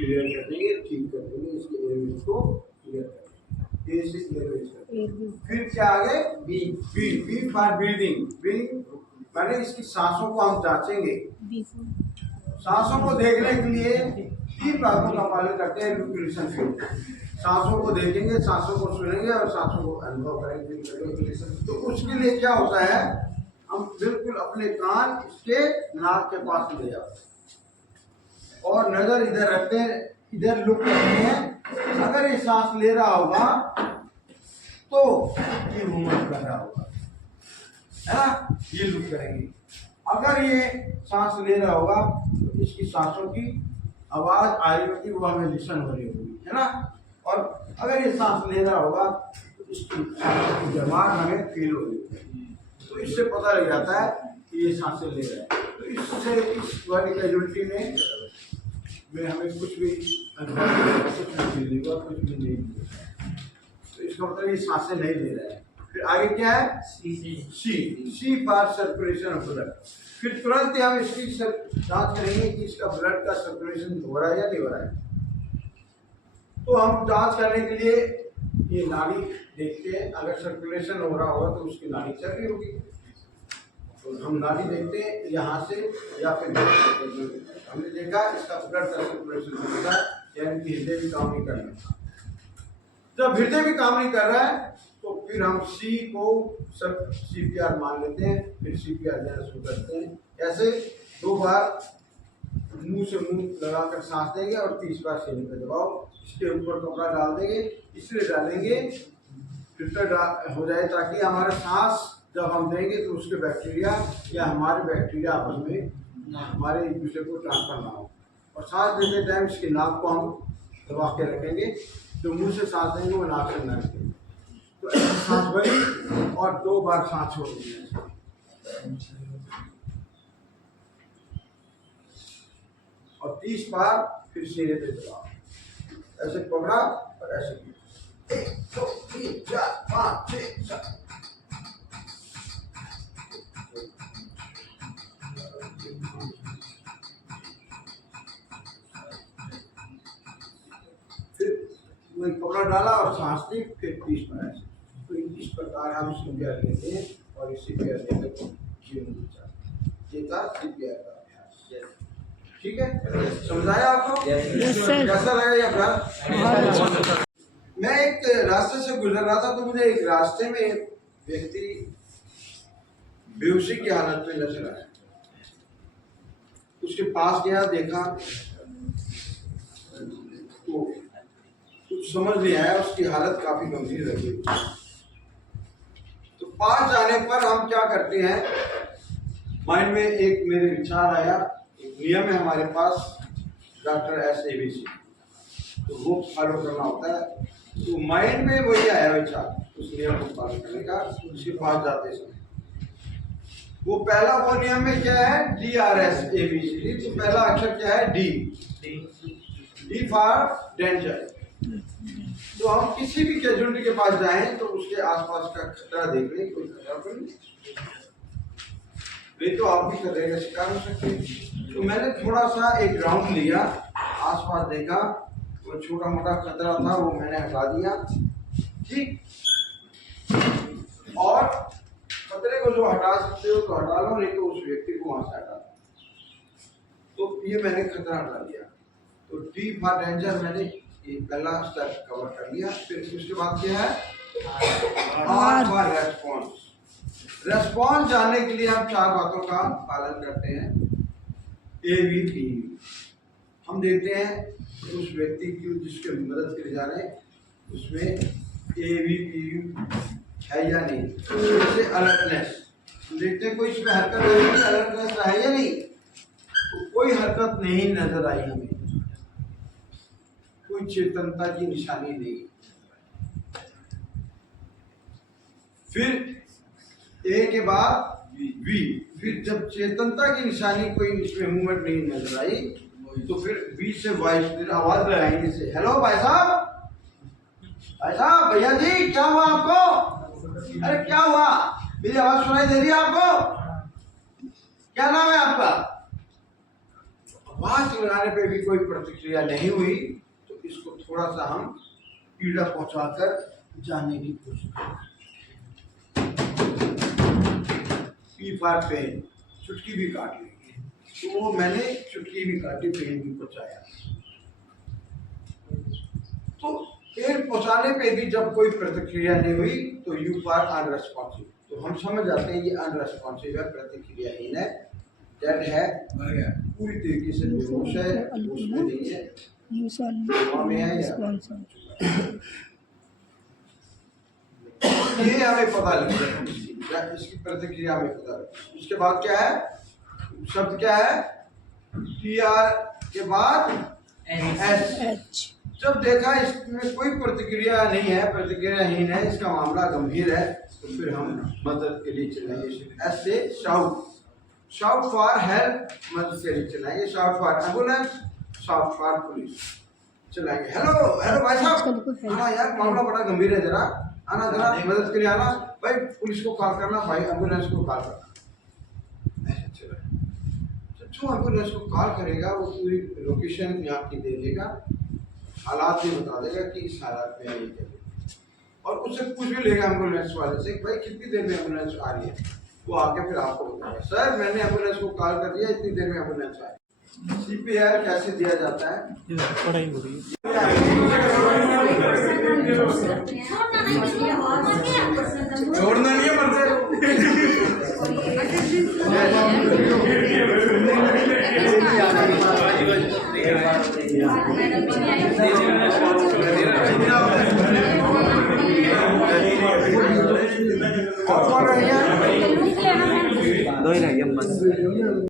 Clear कर देंगे, ठीक कर देंगे, इसके एयरवेज को क्लियर कर देंगे, ए से एयरवेज कर देंगे। फिर क्या आगे, B B B for breathing. Breathing माने इसकी सांसों को हम जांचेंगे। सांसों को देखने के लिए 3 बातों का पालन करते हैं रेस्पिरेशन फील्ड। सांसों को देखेंगे, सांसों को सुनेंगे और सांसों को अनुभव करेंगे। तो उसके लिए क्या होता है, हम बिल्कुल अपने कान इसके नाक के पास ले जाते हैं और नजर इधर रखते हैं, इधर लुक करते हैं। अगर ये सांस ले रहा होगा तो ये मूवमेंट कर रहा होगा, है ना, ये लुक करेंगे। अगर ये सांस ले रहा होगा तो इसकी सांसों की आवाज आ रही होगी, वो हमें लिसन हो रही होगी, है ना। और अगर ये सांस ले रहा होगा तो इसकी सांसों की जमात हमें फील हो रही होगी, तो इससे पता लग जाता है कि ये सांसें ले रहा है। तो इससे इस वाली कैजुअलिटी में हमें कुछ भी अनुभव, कुछ भी मिलेगा, कुछ भी नहीं मिलेगा। तो इसका मतलब ये सांसें नहीं ले रहा है। फिर आगे क्या है, सी फॉर सर्कुलेशन ऑफ ब्लड। फिर तुरंत हम इसकी जांच करेंगे कि इसका ब्लड का सर्कुलेशन हो रहा है या नहीं हो रहा है। तो हम जांच करने के लिए ये नाड़ी देखते हैं, अगर सर्कुलेशन हो रहा होगा तो उसकी नाड़ी चल रही होगी। तो हम नाड़ी देखते हैं यहाँ से, या फिर हमने देखा इसका ब्लड का सर्कुलेशन होता है, यानी कि हृदय भी काम नहीं कर रहा। जब हृदय भी काम नहीं कर रहा है तो फिर हम सी को सब CPR मान लेते हैं, फिर CPR देना शुरू करते हैं। ऐसे 2 बार मुंह से मुंह लगाकर सांस देंगे और 30 बार सीने पे दबाओ। इसके ऊपर कपड़ा डाल देंगे, इसलिए डालेंगे फिल्टर हो जाए ताकि हमारा सांस जब हम देंगे तो उसके बैक्टीरिया या हमारे बैक्टीरिया आपस में हमारे एक दूसरे को ट्रांसफर ना हो। और सांस देते टाइम इसके नाक को हम दबा के रखेंगे, जो मुंह से सांस देंगे वो नाक से ना रखेंगे। तो ऐसे सांस भरी और 2 बार सांस छोड़ देंगे और 30 बार फिर सीने पे दबाओ। ऐसे पकड़ा और ऐसे 1 2 3 4 5 6 7। फिर वही कपड़ा डाला और सांस ली, फिर 30 बार ऐसे। तो इस प्रकार हम CPR लेते हैं और इस CPR लेकर जीवन बचाते। ये था CPR का अभ्यास। ठीक है, समझाया आपको? कैसा लगा ये अभ्यास? मैं एक रास्ते से गुजर रहा था तो मुझे एक रास्ते में एक व्यक्ति बेहोशी की हालत में नजर आया। उसके पास गया, देखा तो कुछ समझ नहीं आया, उसकी हालत काफी गंभीर लगी। तो पास जाने पर हम क्या करते हैं, माइंड में एक मेरे विचार आया, एक नियम है हमारे पास डॉक्टर SABC, तो वो फॉलो करना होता है। तो माइंड में वही आया विचार, उस नियम को फॉलो करने का। उसके पास जाते समय वो पहला, वो नियम में क्या है, DRSABC। तो पहला अक्षर क्या है, D फॉर डेंजर। तो हम किसी भी कैजुअलिटी के पास जाएं तो उसके आसपास का खतरा देख लें, कोई खतरा तो नहीं तो आप भी खतरे का शिकार हो सकते हैं। तो मैंने थोड़ा सा एक राउंड लिया, आसपास देखा, वो छोटा मोटा खतरा था वो मैंने हटा दिया, ठीक। और खतरे को जो हटा सकते हो तो हटा लो, नहीं तो उस व्यक्ति को वहां से हटा दो। तो ये मैंने खतरा हटा दिया। तो D फॉर डेंजर मैंने ये पहला स्टेप कवर कर लिया। फिर उसके बाद क्या है, R फॉर रेस्पॉन्स। रेस्पॉन्स जानने के लिए हम 4 बातों का पालन करते हैं। ABPU हम देखते हैं उस व्यक्ति की जिसके मदद के लिए जा रहे हैं उसमें ABPU है या नहीं। जैसे अलर्टनेस, हम देखते हैं कोई इसमें हरकत है, अलर्टनेस है या नहीं। तो कोई हरकत नहीं नजर आई हमें, कोई चेतनता की निशानी नहीं। फिर A के बाद V, फिर जब चेतनता की निशानी कोई इसमें मूवमेंट नहीं नजर आई तो फिर V से वॉइस, फिर आवाज लगाएंगे से, हेलो भाई साहब, भैया जी क्या हुआ आपको, अरे क्या हुआ, मेरी आवाज सुनाई दे रही है आपको, क्या नाम है आपका, आवाज लगाने पे भी कोई प्रतिक्रिया नहीं हुई तो इसको थोड़ा सा हम पीड़ा पहुंचाकर जानने की कोशिश करें। पी फॉर पेन, चुटकी भी काट लेंगे, तो वो मैंने चुटकी भी काटी, पेन भी पहुंचाया। तो पेन पहुंचाने पे भी जब कोई प्रतिक्रिया नहीं हुई तो यू फॉर अनरेस्पॉन्सिव, तो हम समझ जाते हैं ये अनरेस्पॉन्सिव है, प्रतिक्रियाहीन है, डेड है, मर गया, पूरी तरीके से बेहोश है, होश में नहीं है, में है या ये हमें पता लगता है, इसकी प्रतिक्रिया हमें पता लगता है। उसके बाद क्या है, शब्द क्या है, टी आर के बाद एच। जब देखा इसमें कोई प्रतिक्रिया नहीं है, प्रतिक्रियाहीन है, इसका मामला गंभीर है, तो फिर हम मदद के लिए चलाएंगे। एस से शाउट, शाउट फॉर हेल्प, मदद के लिए चलाएंगे। Shout for ambulance, shout for police चलाएंगे। हेलो हेलो भाई साहब, आना यार, मामला बड़ा गंभीर है, जरा आना, जरा मदद के लिए आना, भाई पुलिस को कॉल करना, भाई एम्बुलेंस को कॉल करना। ऐसे चला, जो एम्बुलेंस को कॉल करेगा वो पूरी लोकेशन यहाँ की दे देगा, हालात भी बता देगा कि इस हालात में ये करेगा, और उससे पूछ भी लेगा एम्बुलेंस वाले से, भाई कितनी देर में एम्बुलेंस आ रही है, वो आके फिर आपको बताएगा, सर मैंने एम्बुलेंस को कॉल कर दिया, इतनी देर में एम्बुलेंस आई। CPR कैसे दिया जाता है, पढ़ाई हो रही है। छोड़ना नहीं है,